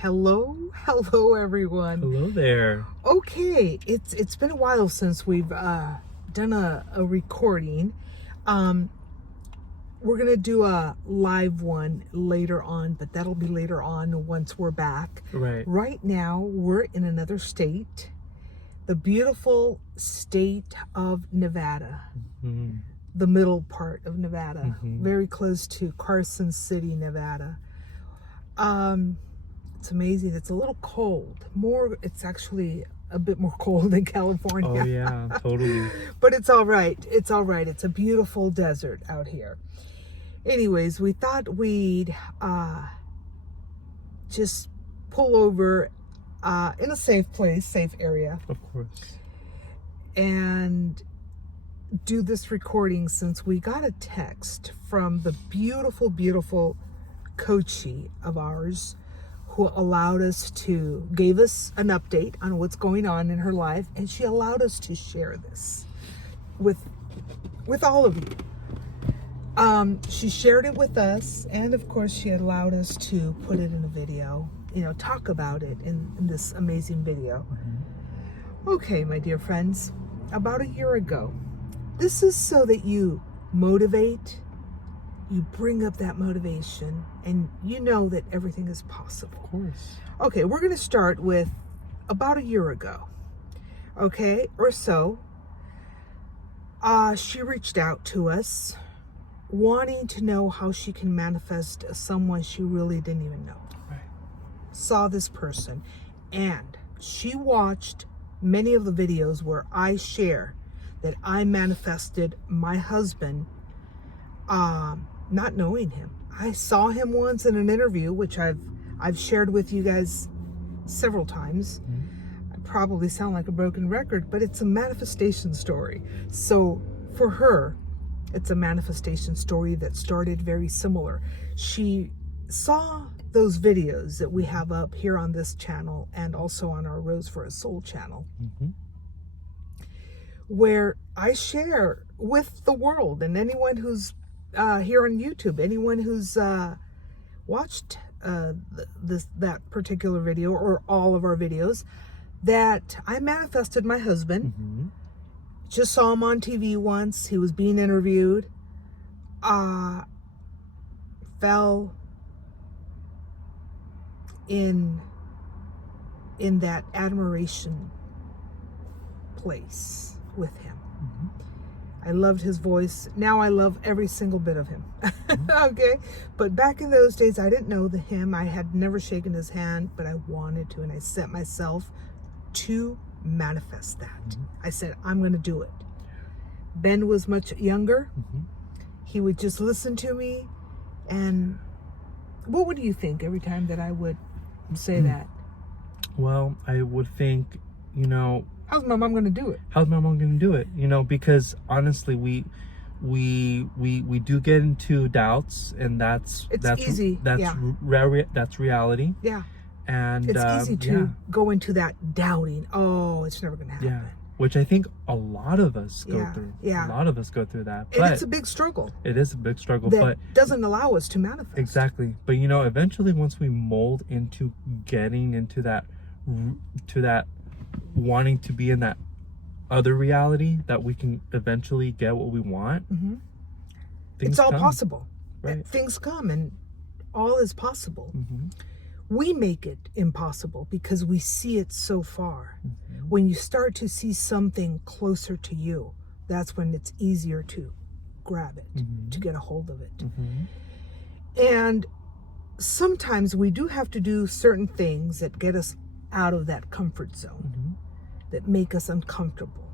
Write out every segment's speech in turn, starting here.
Hello everyone. Hello there. Okay, it's been a while since we've done a recording. We're gonna do a live one later on, but that'll be later on once we're back. Right now we're in another state, the beautiful state of Nevada. Mm-hmm. The middle part of Nevada, Mm-hmm. very close to Carson City, Nevada. It's amazing. It's a little cold. It's actually a bit more cold than California. Oh yeah, totally. But it's all right. It's all right. It's a beautiful desert out here. Anyways, we thought we'd just pull over in a safe place, safe area. Of course. And do this recording since we got a text from the beautiful, beautiful coachee of ours who gave us an update on what's going on in her life, and she allowed us to share this with all of you. She shared it with us, and of course she allowed us to put it in a video, talk about it in this amazing video. Mm-hmm. Okay, my dear friends, about a year ago, this is so that you motivate, you bring up that motivation, and you know that everything is possible. Of course. Okay, we're going to start with about a year ago, okay, or so. She reached out to us wanting to know how she can manifest someone she really didn't even know. Right. Saw this person, and she watched many of the videos where I share that I manifested my husband, not knowing him. I saw him once in an interview, which I've shared with you guys several times. Mm-hmm. I probably sound like a broken record, but it's a manifestation story. So for her, it's a manifestation story that started very similar. She saw those videos that we have up here on this channel and also on our Rose for a Soul channel, Mm-hmm. where I share with the world and anyone who's here on YouTube, anyone who's watched that particular video or all of our videos, that I manifested my husband. Mm-hmm. Just saw him on TV once. He was being interviewed. Fell in that admiration place with him. Mm-hmm. I loved his voice. Now I love every single bit of him. Mm-hmm. Okay? But back in those days, I didn't know him. I had never shaken his hand, but I wanted to, and I set myself to manifest that. Mm-hmm. I said, I'm going to do it. Ben was much younger. Mm-hmm. He would just listen to me. And what would you think every time that I would say that? Well, I would think, how's my mom going to do it? how's my mom going to do it? Because honestly, we do get into doubts, and that's easy. That's Yeah. That's reality. Yeah. And It's easy to go into that doubting. Oh, it's never going to happen. Yeah. Which I think a lot of us go Yeah, through. yeah. A lot of us go through that. And But it's a big struggle it is a big struggle. that But doesn't allow us to manifest. exactly. But eventually, once we mold into getting into that, to that wanting to be in that other reality, that we can eventually get what we want. Mm-hmm. Things It's all come. possible. Right. Things come and all is possible. Mm-hmm. We make it impossible because we see it so far. Mm-hmm. When you start to see something closer to you, that's when it's easier to grab it, Mm-hmm. to get a hold of it. Mm-hmm. And sometimes we do have to do certain things that get us out of that comfort zone, Mm-hmm. that make us uncomfortable.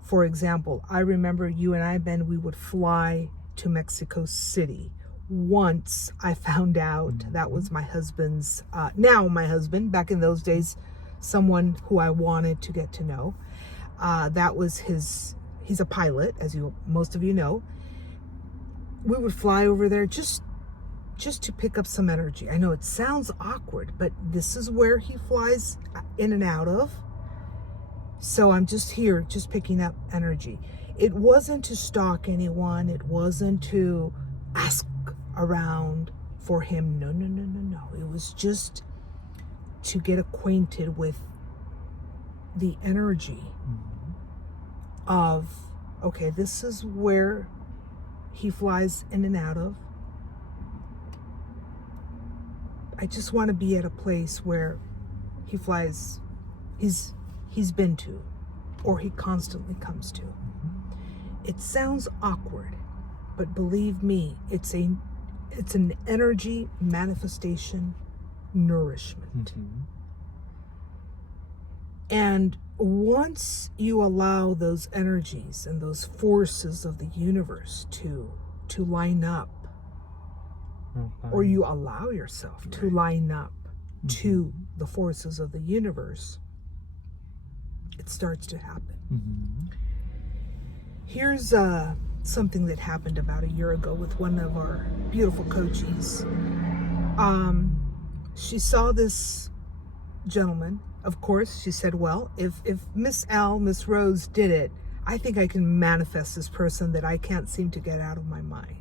For example, I remember you and I, Ben, we would fly to Mexico City. Once I found out Mm-hmm. that was my husband's, now my husband, back in those days, someone who I wanted to get to know. That was he's a pilot, as most of you know. We would fly over there just to pick up some energy. I know it sounds awkward, but this is where he flies in and out of. So I'm just here, just picking up energy. It wasn't to stalk anyone. It wasn't to ask around for him. No. It was just to get acquainted with the energy of, okay, this is where he flies in and out of. I just want to be at a place where he flies, he's been to, or he constantly comes to. It sounds awkward, but believe me, it's an energy manifestation nourishment. And once you allow those energies and those forces of the universe to line up, or you allow yourself to line up to the forces of the universe, it starts to happen. Here's something that happened about a year ago with one of our beautiful coaches. She saw this gentleman. Of course, she said, well, if Miss Rose did it, I think I can manifest this person that I can't seem to get out of my mind.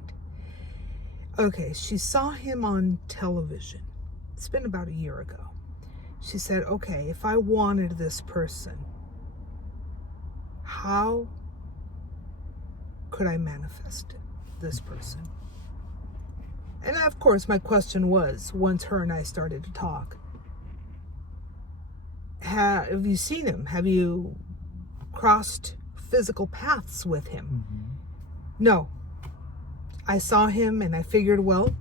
Okay, she saw him on television. It's been about a year ago. She said, okay, if I wanted this person, how could I manifest this person? And of course, my question was, once her and I started to talk, have you seen him? Have you crossed physical paths with him? No. I saw him and I figured, well,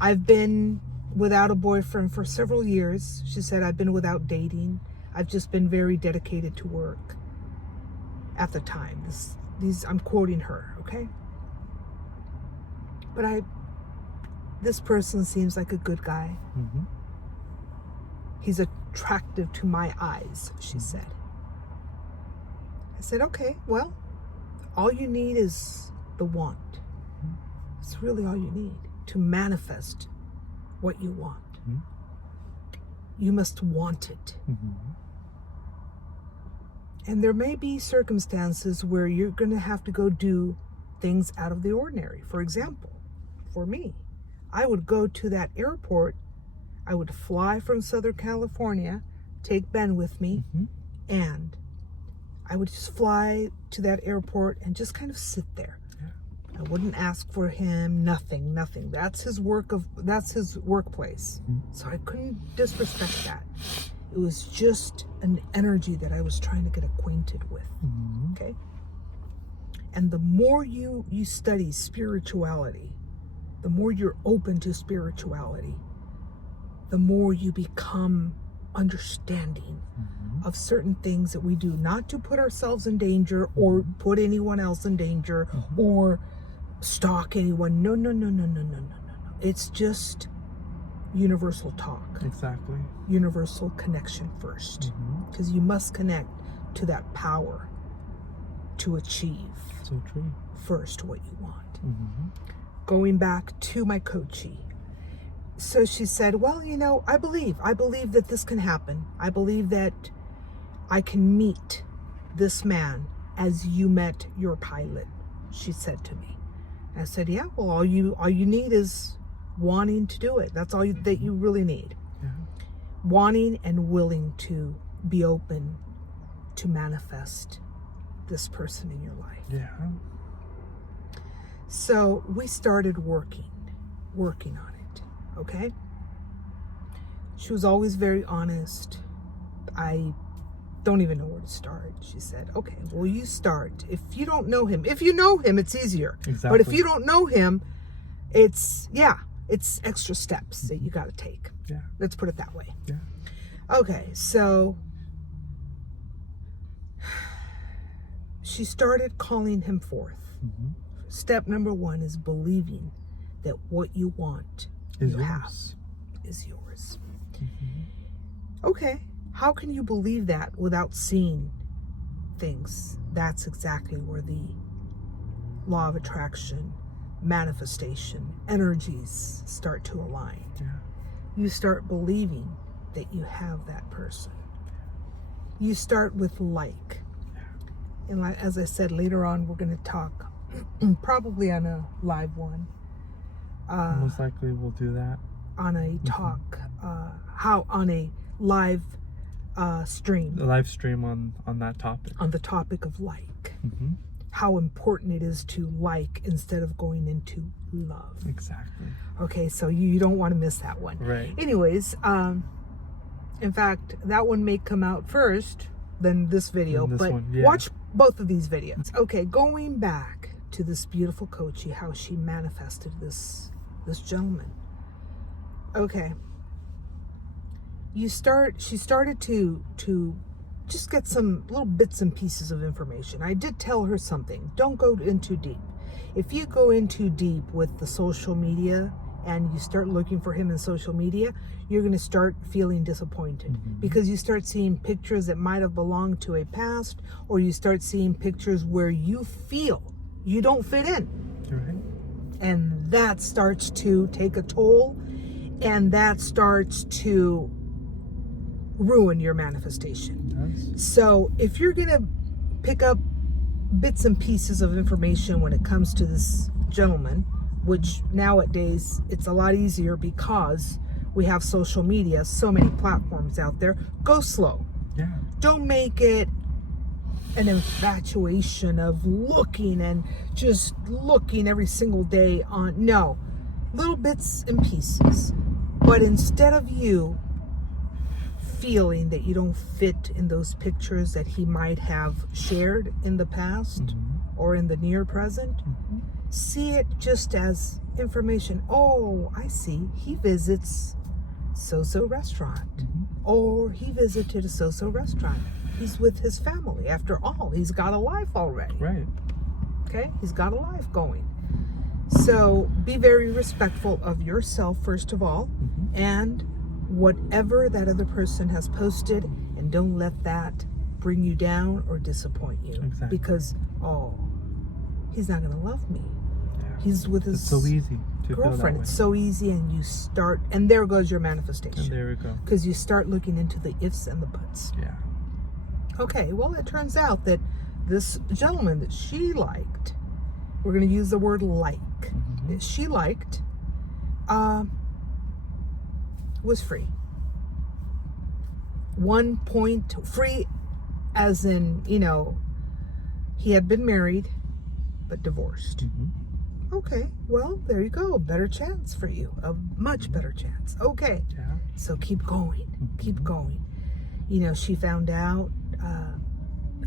I've been without a boyfriend for several years. She said, I've been without dating. I've just been very dedicated to work at the time. I'm quoting her, okay? But this person seems like a good guy. He's attractive to my eyes, she said. I said, okay, well, all you need is the want. It's really all you need to manifest what you want. You must want it. And there may be circumstances where you're going to have to go do things out of the ordinary. For example, for me, I would go to that airport. I would fly from Southern California, take Ben with me, and I would just fly to that airport and just kind of sit there. I wouldn't ask for him, nothing. That's his workplace. So I couldn't disrespect that. It was just an energy that I was trying to get acquainted with. Okay? And the more you study spirituality, the more you're open to spirituality, the more you become understanding of certain things that we do, not to put ourselves in danger or put anyone else in danger or stalk anyone. No. It's just universal talk. Exactly. Universal connection first. Because you must connect to that power to achieve So true. first what you want. Going back to my coachee. So she said, well, I believe that this can happen. I believe that I can meet this man as you met your pilot, she said to me. I said, yeah, well, all you need is wanting to do it. That's all that you really need. Wanting and willing to be open to manifest this person in your life. So we started working on it, okay? She was always very honest. I don't even know where to start. She said, okay, well, you start. If you don't know him, if you know him, it's easier. Exactly. But if you don't know him, it's extra steps that you got to take. Let's put it that way. Okay, so she started calling him forth. Step number 1 is believing that what you want is yours. Okay, how can you believe that without seeing things? That's exactly where the law of attraction, manifestation, energies start to align. You start believing that you have that person. You start with like. And as I said, later on, we're going to talk probably on a live one. Most likely we'll do that. On a talk, how on a live stream. The live stream on that topic. On the topic of like. Mm-hmm. How important it is to like instead of going into love. Exactly. Okay, so you don't want to miss that one. Right. Anyways, in fact, that one may come out first than this video, but watch both of these videos. Okay, going back to this beautiful coachie, how she manifested this gentleman. Okay. She started to just get some little bits and pieces of information. I did tell her something. Don't go in too deep. If you go in too deep with the social media and you start looking for him in social media, you're going to start feeling disappointed because you start seeing pictures that might have belonged to a past, or you start seeing pictures where you feel you don't fit in. Right. And that starts to take a toll, and that starts to ruin your manifestation. So if you're going to pick up bits and pieces of information when it comes to this gentleman, which nowadays it's a lot easier because we have social media, so many platforms out there, go slow. Yeah. Don't make it an infatuation of looking and just looking every single day on, no, little bits and pieces. But instead of you feeling that you don't fit in those pictures that he might have shared in the past or in the near present, see it just as information. Oh, I see. He visits so-so restaurant. Or he visited a so-so restaurant. He's with his family. After all, he's got a life already. Right. Okay? He's got a life going. So be very respectful of yourself, first of all, and whatever that other person has posted, and don't let that bring you down or disappoint you. Exactly. Because, oh, he's not going to love me. Yeah. He's with his it's so easy to girlfriend. It's so easy, and you start, and there goes your manifestation. And there we go. Because you start looking into the ifs and the buts. Yeah. Okay, well, it turns out that this gentleman that she liked, we're going to use the word like, that she liked, was free. 1 point free, as in, you know, he had been married but divorced. Okay, well, there you go. A better chance for you. A much better chance. Okay. Yeah. So keep going. Keep going. You know, she found out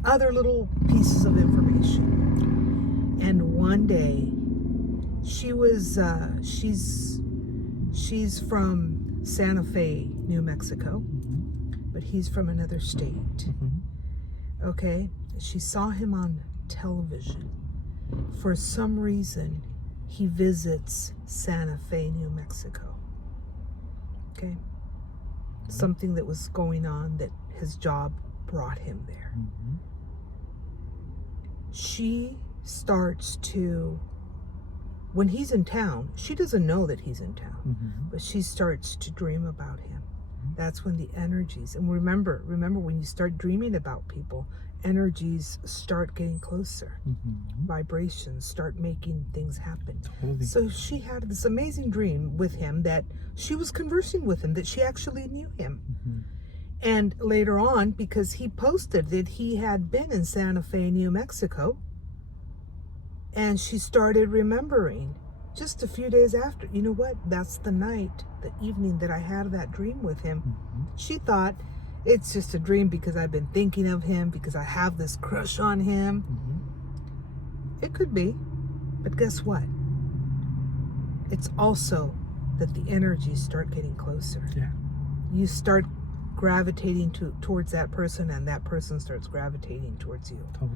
other little pieces of information. And one day she was she's from Santa Fe, New Mexico, but he's from another state. Okay? She saw him on television. For some reason, he visits Santa Fe, New Mexico. Okay? Something that was going on that his job brought him there. She starts to, when he's in town, she doesn't know that he's in town, but she starts to dream about him. That's when the energies, and remember when you start dreaming about people, energies start getting closer. Vibrations start making things happen. So she had this amazing dream with him that she was conversing with him, that she actually knew him. And later on, because he posted that he had been in Santa Fe, New Mexico, and she started remembering just a few days after, you know what, that's the night, the evening that I had that dream with him. She thought, it's just a dream because I've been thinking of him, because I have this crush on him. It could be, but guess what? It's also that the energies start getting closer. Yeah. You start gravitating towards that person, and that person starts gravitating towards you. Totally.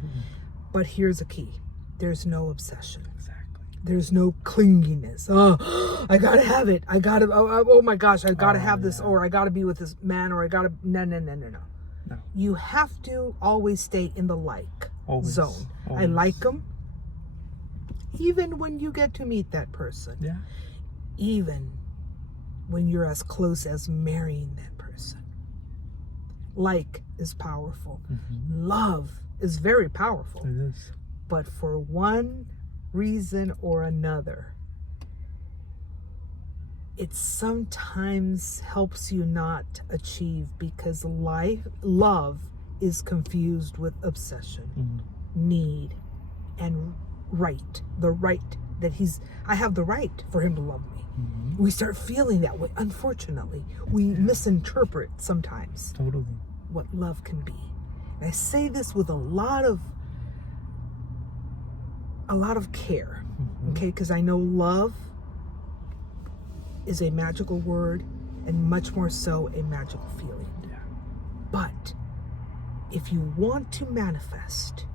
But here's a key. There's no obsession. Exactly. There's no clinginess. Oh, I gotta have it. I gotta, oh my gosh, I gotta have this, or I gotta be with this man, or I gotta, no. You have to always stay in the like zone. I like him. Even when you get to meet that person. Yeah. Even when you're as close as marrying that person. Like is powerful. Love is very powerful. It is. But for one reason or another, it sometimes helps you not achieve, because love is confused with obsession, need, and right. The right that I have the right for him to love me. We start feeling that way. Unfortunately, we misinterpret sometimes what love can be. And I say this with a lot of care, okay? Because I know love is a magical word, and much more so a magical feeling. Yeah. But if you want to manifest,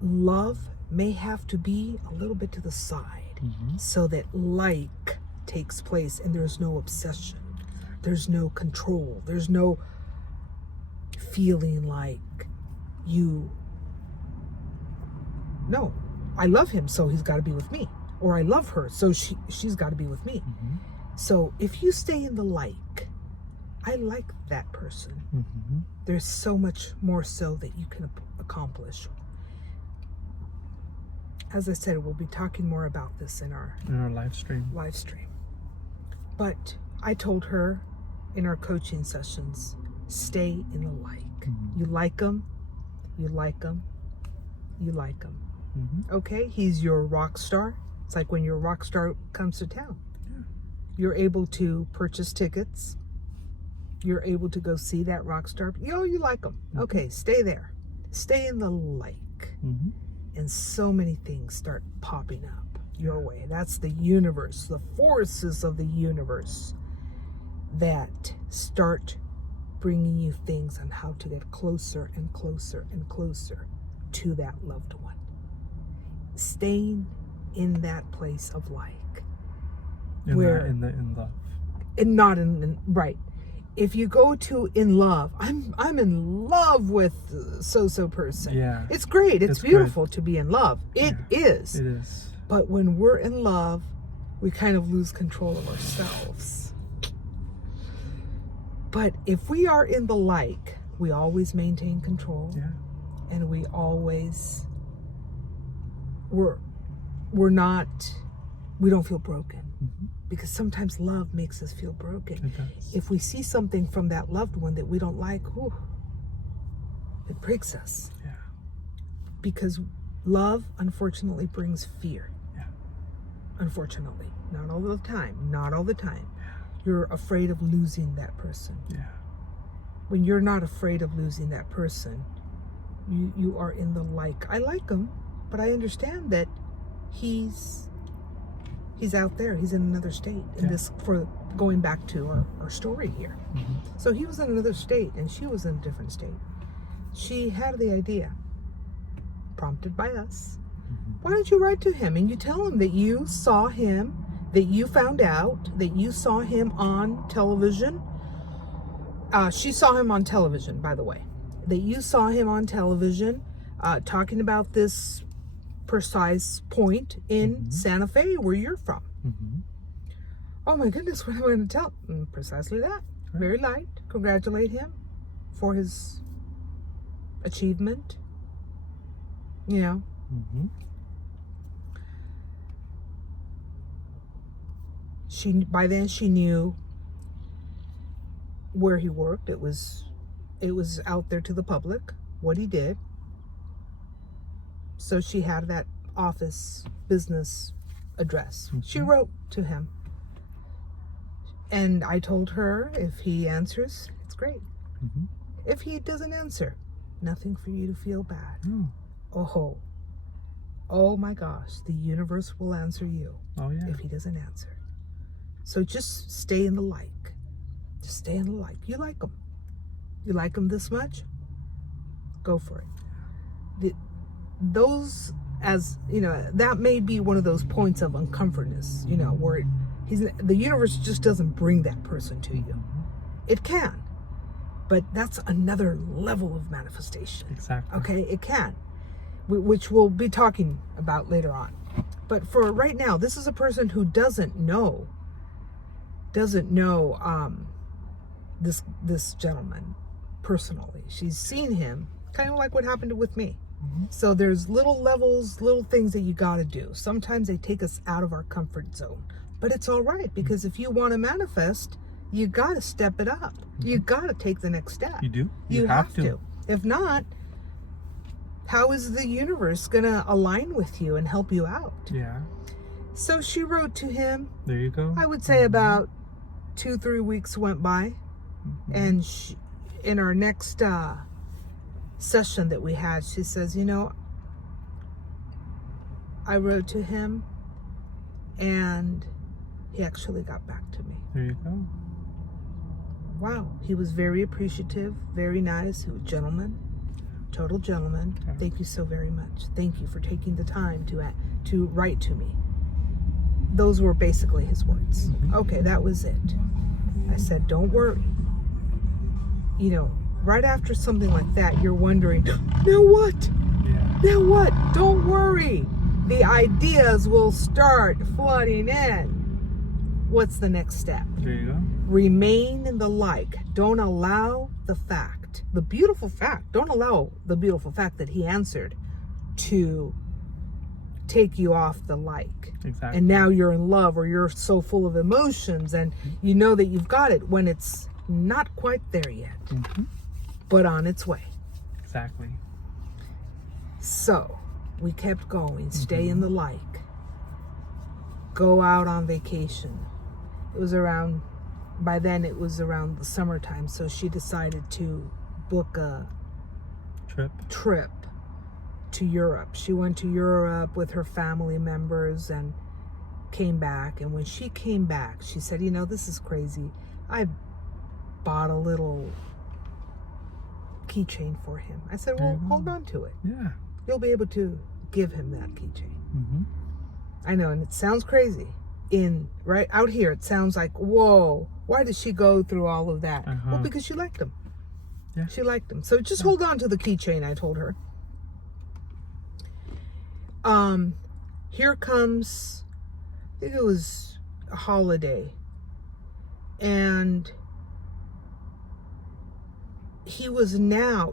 love may have to be a little bit to the side, so that like takes place and there's no obsession, there's no control, there's no feeling like no, I love him, so he's got to be with me, or I love her, so she's got to be with me. So if you stay in the like, I like that person, there's so much more so that you can accomplish. As I said, we'll be talking more about this in our live stream. But I told her in our coaching sessions, stay in the like. You like him, you like him, you like him. Okay, he's your rock star. It's like when your rock star comes to town. You're able to purchase tickets. You're able to go see that rock star. You like him. Okay, stay there. Stay in the like. And so many things start popping up your way. That's the universe, the forces of the universe that start bringing you things on how to get closer and closer and closer to that loved one. Staying in that place of like. In love. And not in right. If you go to in love, I'm in love with so person. Yeah. It's great. It's beautiful to be in love. It is. It is. But when we're in love, we kind of lose control of ourselves. But if we are in the like, we always maintain control. Yeah. And we always we don't feel broken. Because sometimes love makes us feel broken. If we see something from that loved one that we don't like, it breaks us. Yeah. Because love, unfortunately, brings fear. Yeah. Unfortunately. Not all the time. You're afraid of losing that person. Yeah. When you're not afraid of losing that person, you are in the like. I like him, but I understand that he's out there. He's in another state. In this, for going back to our story here. So he was in another state and she was in a different state. She had the idea, prompted by us. Why don't you write to him and you tell him that you saw him, that you found out that you saw him on television. She saw him on television, by the way. That you saw him on television talking about this precise point in Santa Fe, where you're from. Oh my goodness, what am I going to tell? Precisely that. Very light. Congratulate him for his achievement. By then she knew where he worked. It was out there to the public what he did. So she had that office business address. She wrote to him. And I told her, if he answers, it's great. If he doesn't answer, nothing for you to feel bad. Oh my gosh, the universe will answer you if he doesn't answer. So just stay in the like. Just stay in the like. You like him. You like him this much? Go for it. Those, as you know, that may be one of those points of uncomfortness, where the universe just doesn't bring that person to you. It can, but that's another level of manifestation. Exactly. Okay, it can, which we'll be talking about later on. But for right now, this is a person who doesn't know this gentleman personally. She's seen him, kind of like what happened with me. So there's little levels, little things that you got to do. Sometimes they take us out of our comfort zone, But it's all right, because if you want to manifest, you got to step it up. You got to take the next step. You do. You have to. If not, how is the universe going to align with you and help you out? Yeah. So she wrote to him. There you go. I would say about 2-3 weeks went by. And she, in our next session that we had, she says, you know, I wrote to him and he actually got back to me. There you go. Wow. He was very appreciative, very nice. He was a gentleman, total gentleman. Okay. Thank you so very much. Thank you for taking the time to write to me. Those were basically his words. Okay, that was it. I said, don't worry. You know, right after something like that, you're wondering, now what? Yeah. Now what? Don't worry. The ideas will start flooding in. What's the next step? There you go. Remain in the like. Don't allow the fact, the beautiful fact, don't allow the beautiful fact that he answered to take you off the like. Exactly. And now you're in love, or you're so full of emotions and you know that you've got it, when it's not quite there yet, but on its way. Exactly. So we kept going, stay in the like, go out on vacation. It was around, by then it was around the summertime, so she decided to book a trip to Europe. She went to Europe with her family members and came back. And when she came back, she said, you know, this is crazy. I bought a little keychain for him. I said, well, hold on to it. Yeah. You'll be able to give him that keychain. I know, and it sounds crazy. Right out here, it sounds like, whoa, why did she go through all of that? Well, because she liked him. Yeah. She liked him. So just hold on to the keychain, I told her. Here comes, I think it was a holiday, and she was now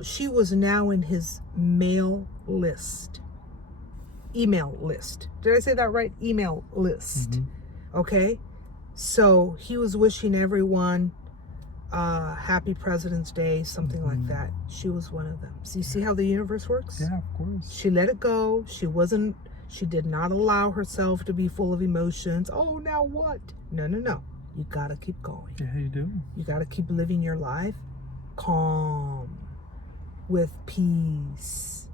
in his email list. Did I say that right? Email list. Okay. So he was wishing everyone happy President's Day, something like that. She was one of them. So you see how the universe works? Yeah, of course. She let it go. She did not allow herself to be full of emotions. Oh, now what? No. You got to keep going. Yeah, you do. You got to keep living your life calm, with peace.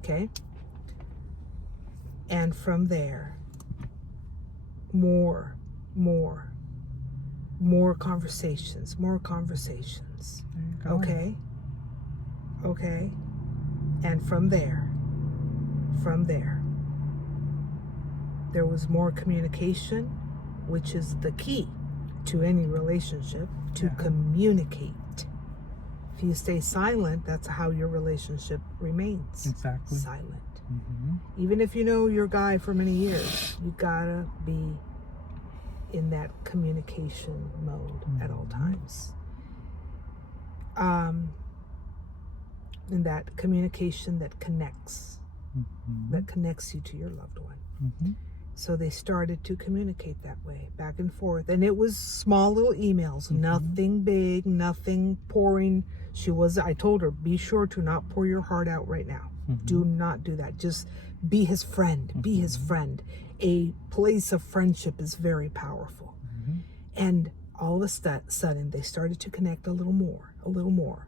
Okay? And from there, more conversations. Okay? And from there, there was more communication, which is the key to any relationship, to communicate. If you stay silent, that's how your relationship remains. Exactly. Silent. Even if you know your guy for many years, you gotta be in that communication mode at all times. In that communication that connects you to your loved one. So they started to communicate that way, back and forth. And it was small little emails, nothing big, nothing pouring. I told her, be sure to not pour your heart out right now. Do not do that. Just be his friend. Be his friend. A place of friendship is very powerful. And all of a sudden, they started to connect a little more.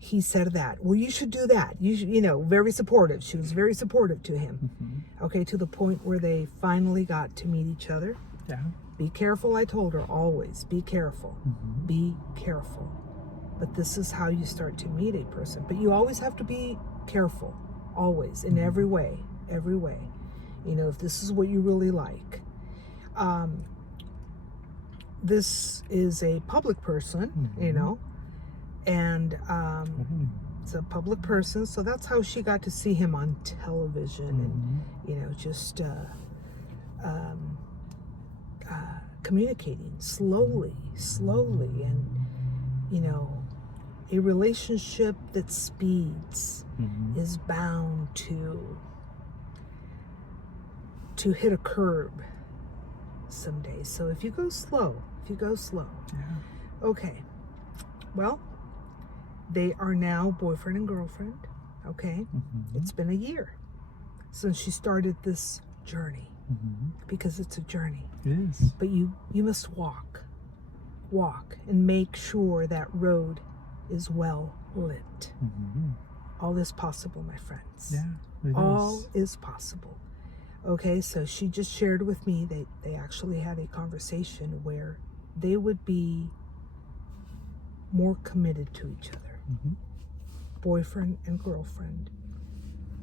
He said that. Well, you should do that. You should, very supportive. She was very supportive to him. Okay, to the point where they finally got to meet each other. Yeah. Be careful, I told her, always. Be careful. Be careful. But this is how you start to meet a person. But you always have to be careful. Always. In every way. Every way. If this is what you really like. This is a public person, and it's a public person, so that's how she got to see him on television and just communicating slowly, and a relationship that speeds is bound to hit a curb some days. So if you go slow, Yeah. okay. Well, they are now boyfriend and girlfriend. Okay. Mm-hmm. It's been a year since she started this journey, Mm-hmm. because it's a journey. It is. But you must walk and make sure that road is well lit. Mm-hmm. All is possible, my friends. Yeah. It All is possible. Okay, so she just shared with me that they actually had a conversation where they would be more committed to each other. Mm-hmm. Boyfriend and girlfriend.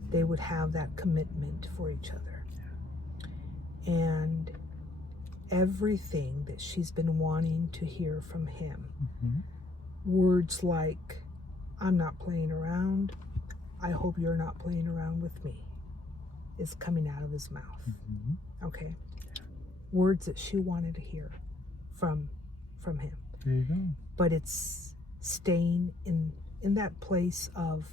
They would have that commitment for each other. Yeah. And everything that she's been wanting to hear from him, Mm-hmm. words like, I'm not playing around, I hope you're not playing around with me, is coming out of his mouth. Mm-hmm. Okay? Words that she wanted to hear from him. There you go. But it's staying in that place of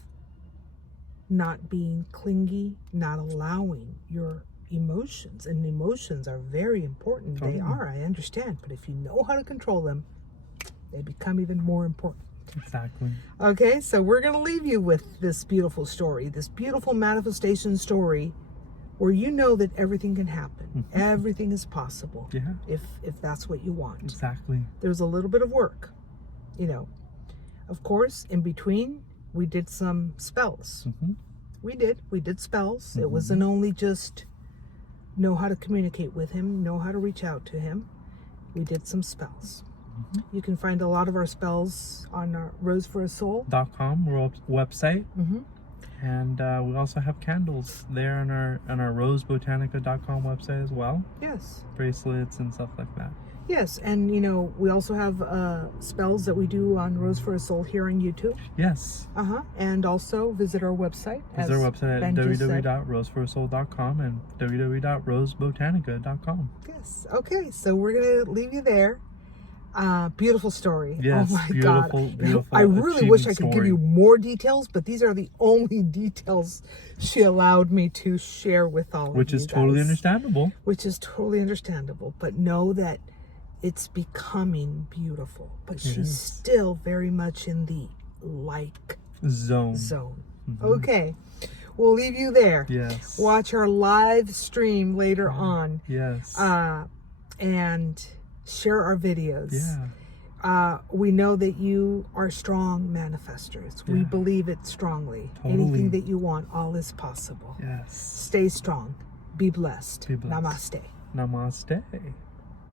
not being clingy, not allowing your emotions. And emotions are very important. Totally. They are, I understand. But if you know how to control them, they become even more important. Exactly. Okay, so we're going to leave you with this beautiful story, this beautiful manifestation story, where you know that everything can happen. Mm-hmm. Everything is possible. Yeah. If that's what you want. Exactly. There's a little bit of work, you know. Of course, in between, we did some spells. Mm-hmm. We did spells. Mm-hmm. It wasn't only just know how to communicate with him, know how to reach out to him. We did some spells. Mm-hmm. You can find a lot of our spells on our roseforasoul.com website. Mm-hmm. And we also have candles there on our rosebotanica.com website as well. Yes. Bracelets and stuff like that. Yes, and you know, we also have spells that we do on Rose for a Soul here on YouTube. Yes. And also visit our website. Visit our website at www.roseforasoul.com and www.rosebotanica.com. Yes. Okay, so we're going to leave you there. Beautiful story. Yes, oh my beautiful, God. beautiful. I really wish I could story. give you more details, but these are the only details she allowed me to share with all of you. Which is totally understandable. Which is totally understandable. But know that it's becoming beautiful. But she's still very much in the zone. Mm-hmm. Okay. We'll leave you there. Yes. Watch our live stream later on. Yes. And share our videos. Yeah. We know that you are strong manifestors. Yeah. We believe it strongly. Totally. Anything that you want, all is possible. Yes. Stay strong. Be blessed. Be blessed. Namaste. Namaste.